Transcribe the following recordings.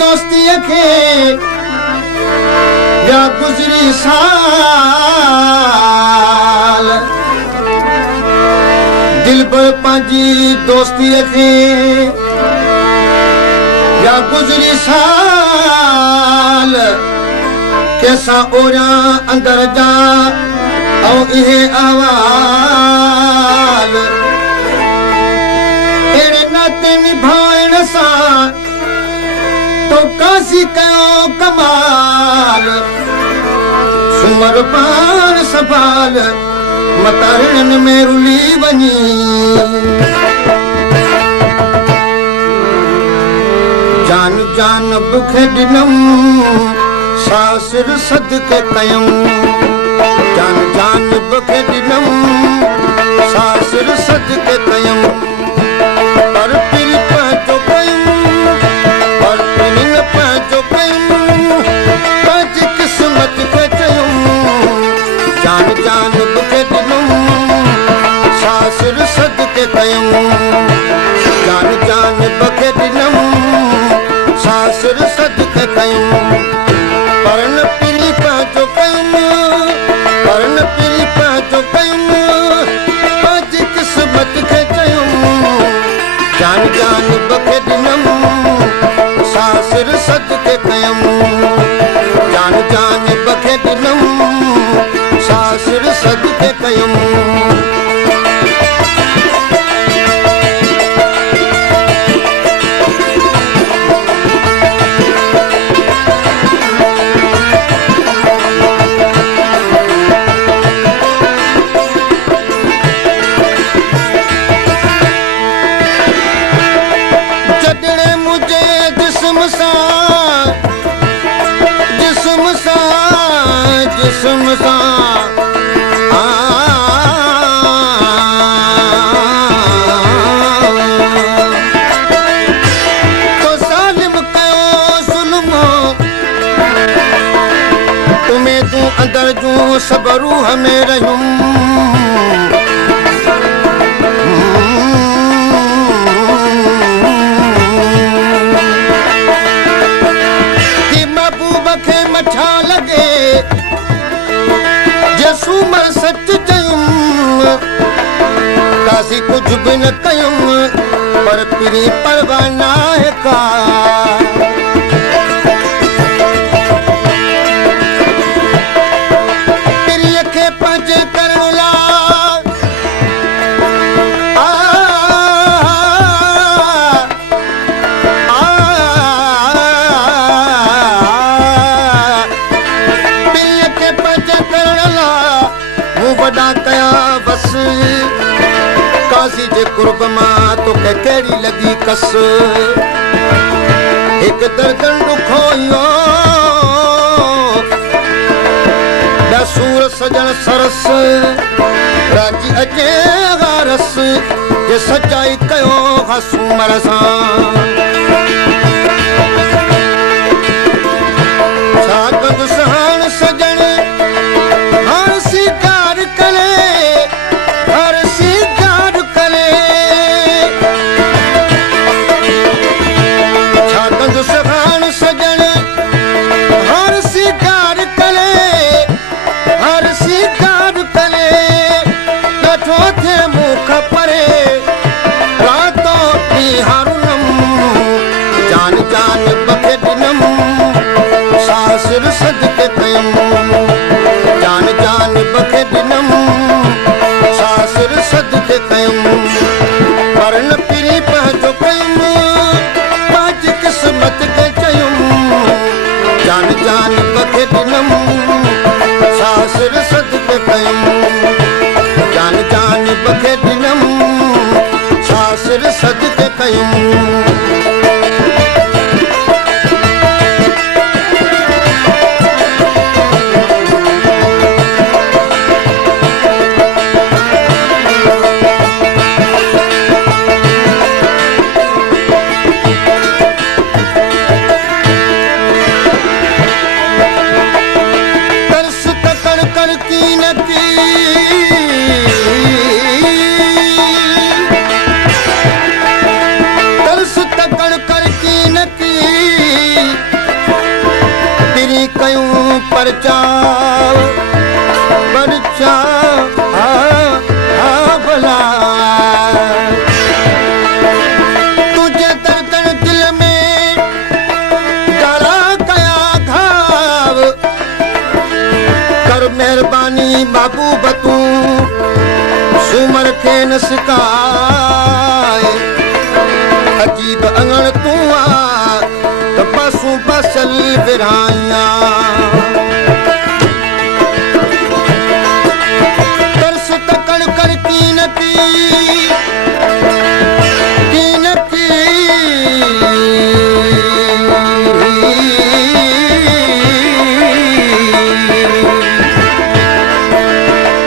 दोस्तीअ खे या गुज़री साल दिलबर पंहिंजी दोस्तीअ खे या गुज़री साल कंहिंसां ओरियां अंदर जा ऐं इहे अहवाल अहिड़े नाते निभाइण सां तो कासी कयो कमाल सुमर पाण संभाल मतारिणनि में रुली वञी जान जान बुखे ॾिनम सासिर सदके कयम जान जान बुखे ॾिनम सासिर सदके कयम पर पिल पंहिंजो कयम पर पिल पंहिंजो कयम पंहिंजी क़िस्मत खे चयम जान जान बुखे ॾिनम सासिर सदके कयम जान जान बुखे ॾिनम सासिर सदके कयम पर न पिली पंहिंजो कयम पर न पिली पंहिंजो कयम पंहिंजी क़िस्मत खे चयम जान जान बुखे ॾिनम सासिर सदके कयम जान जान बुखे ॾिनम सासिर सदके कयम जिस्म सां तो सालिम कयो ज़ुल्म उमेदूं अंदर जूं सब रूह में रहियूं कि महबूब खे मठा लॻे सूमर सच चयुम कासी कुछ भी न कयुम पर पिरी परवाह नाहे का पिरीअ खे पंहिंजे करण लाइ पिरीअ खे पंहिंजे करण लाइ वॾा कया बस कासी जे कुर्ब मां तोखे कहिड़ी लॻी कस हिकु दर्जन ॾुखो इहो सूर सजण सरस राजी अचे गारस जे सचाई कयो हा सूमर सां छा कंदुसि हाणे सजण हर स्वीकार करे हर स्वीकार करे छा कंदुसि हाणे सजण हर स्वीकार करे हर स्वीकार करे नथो थिए मूंखां परे रातो ॾींहुं जान जान बखे ॾिनम सासिर सदके कयम जान जान बखे ॾिनम सासिर सदके कयम पर न पिरी पंहिंजो कयम पंहिंजी क़िस्मत खे चयुम जान जान बखे ॾिनम सासिर सदके कयम जान जान बखे ॾिनम सासिर सदके कयम तरस चाव पर चाव भला तुझे दर्द दिल में डाला कया घाव कर मेहरबानी महबूब तू सूमर खे न सिकाए अजीब अंगण तू आ त बसूं बसल विरहाइया तरस तकड़ कर कीन की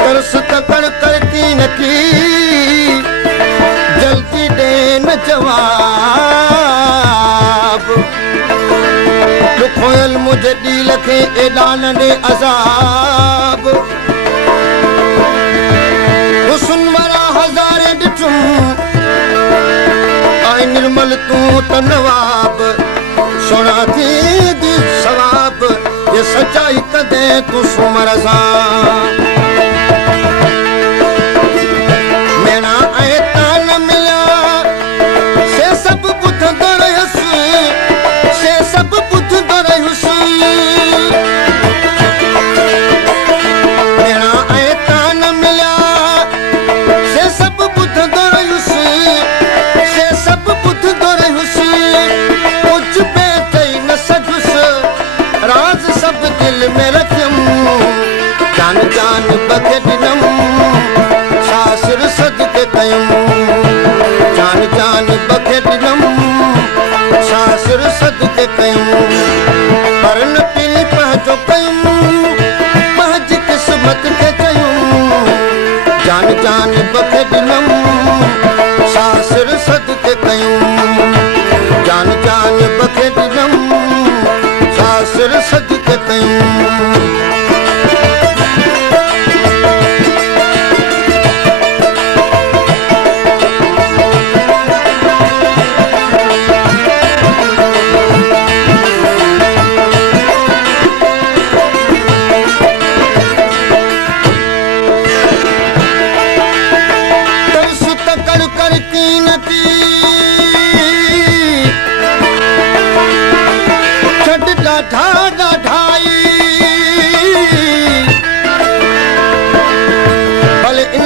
तरस तकड़ कर कीन की जल्दी दे न जवाब खोयल मुझे दिल खे एलान ने अजाब हुस्न वारा हज़ारे ॾिठुम आई निर्मल तू त नवाब सुना थी दी सवाब ये सच्चाई कदे तू सुमर सां मेरा ऐं तान मिलिया से सब ॿुधंदो रहियुसि से सब ॿुधंदो रहियुसि मेरा ऐं तान मिलिया से सब ॿुधंदो रहियुसि से सब ॿुधंदो रहियुसि कुझु बि चई न सघुसि राज़ सब दिल में रखियमि जान जान बखे ॾिनमि सासुर सदके कयुमि जान जान बखे ॾिनमि सासुर सदके कयुमि पर न पीली पंहिंजो कयुमि पंहिंजी क़िस्मत खे चयुमि जान जान बखे ॾिनमि सासुर सदके कयुमि जान जान बखे ॾिनमि सासुर सदके कयुमि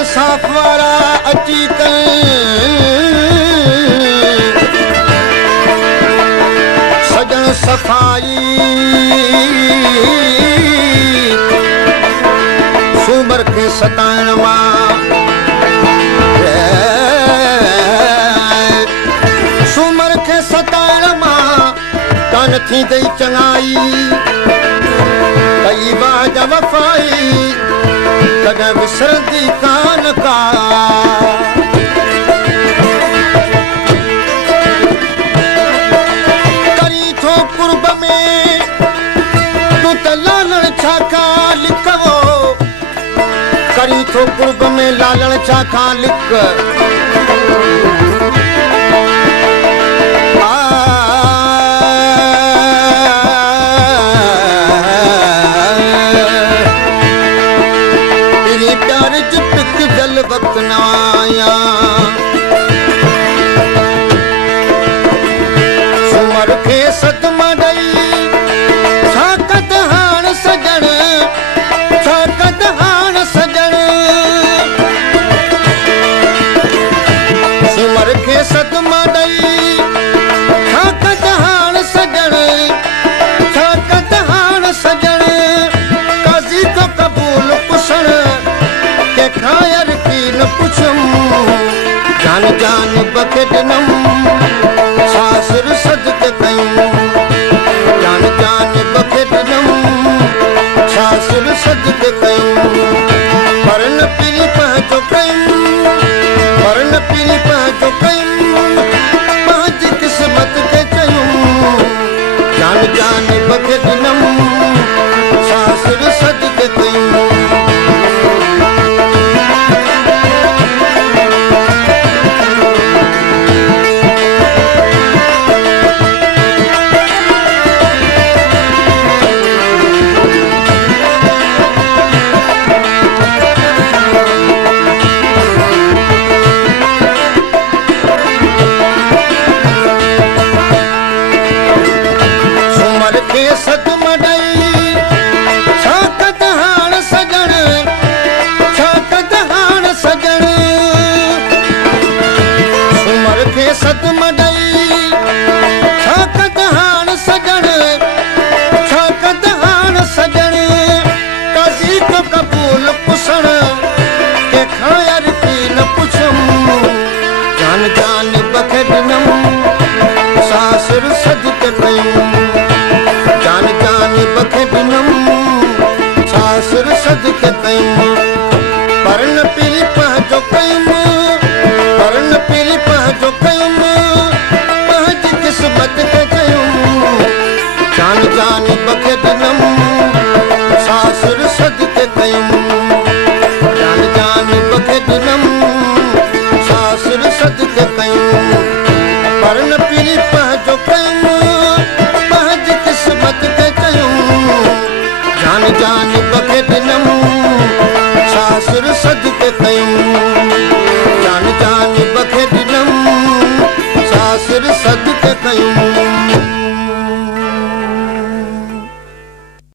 इंसाफ वारा अची सजन सफ़ाई सूमर खे सताइण मां सूमर खे सताइण मां कान थींदई चङाई कई बाज वफ़ाई कॾहिं विसरंदी कान का करी थो कुर्ब में तूं त लालण छा खां लिखवो करी थो कुर्ब में लालण छा खां लिख वक्त न आया सूमर खे सदमा ॾेई छा कद हाण सजण छा कद हाण सजण सूमर खे सदमा ॾेई छा कद हाण सजण छा कद हाण सजण काज़ी को क़बूल पुछण के खायर न पुछम जान जान बखे ॾिनमि सासुर सदके कयूं जान जान बखे ॾिनमि सासुर सदके कयूं पर न पीरी पंहिंजो कयूं पर न पीरी पंहिंजो कयूं पंहिंजी क़िस्मत खे चयूं जान जान बखे ॾिनमि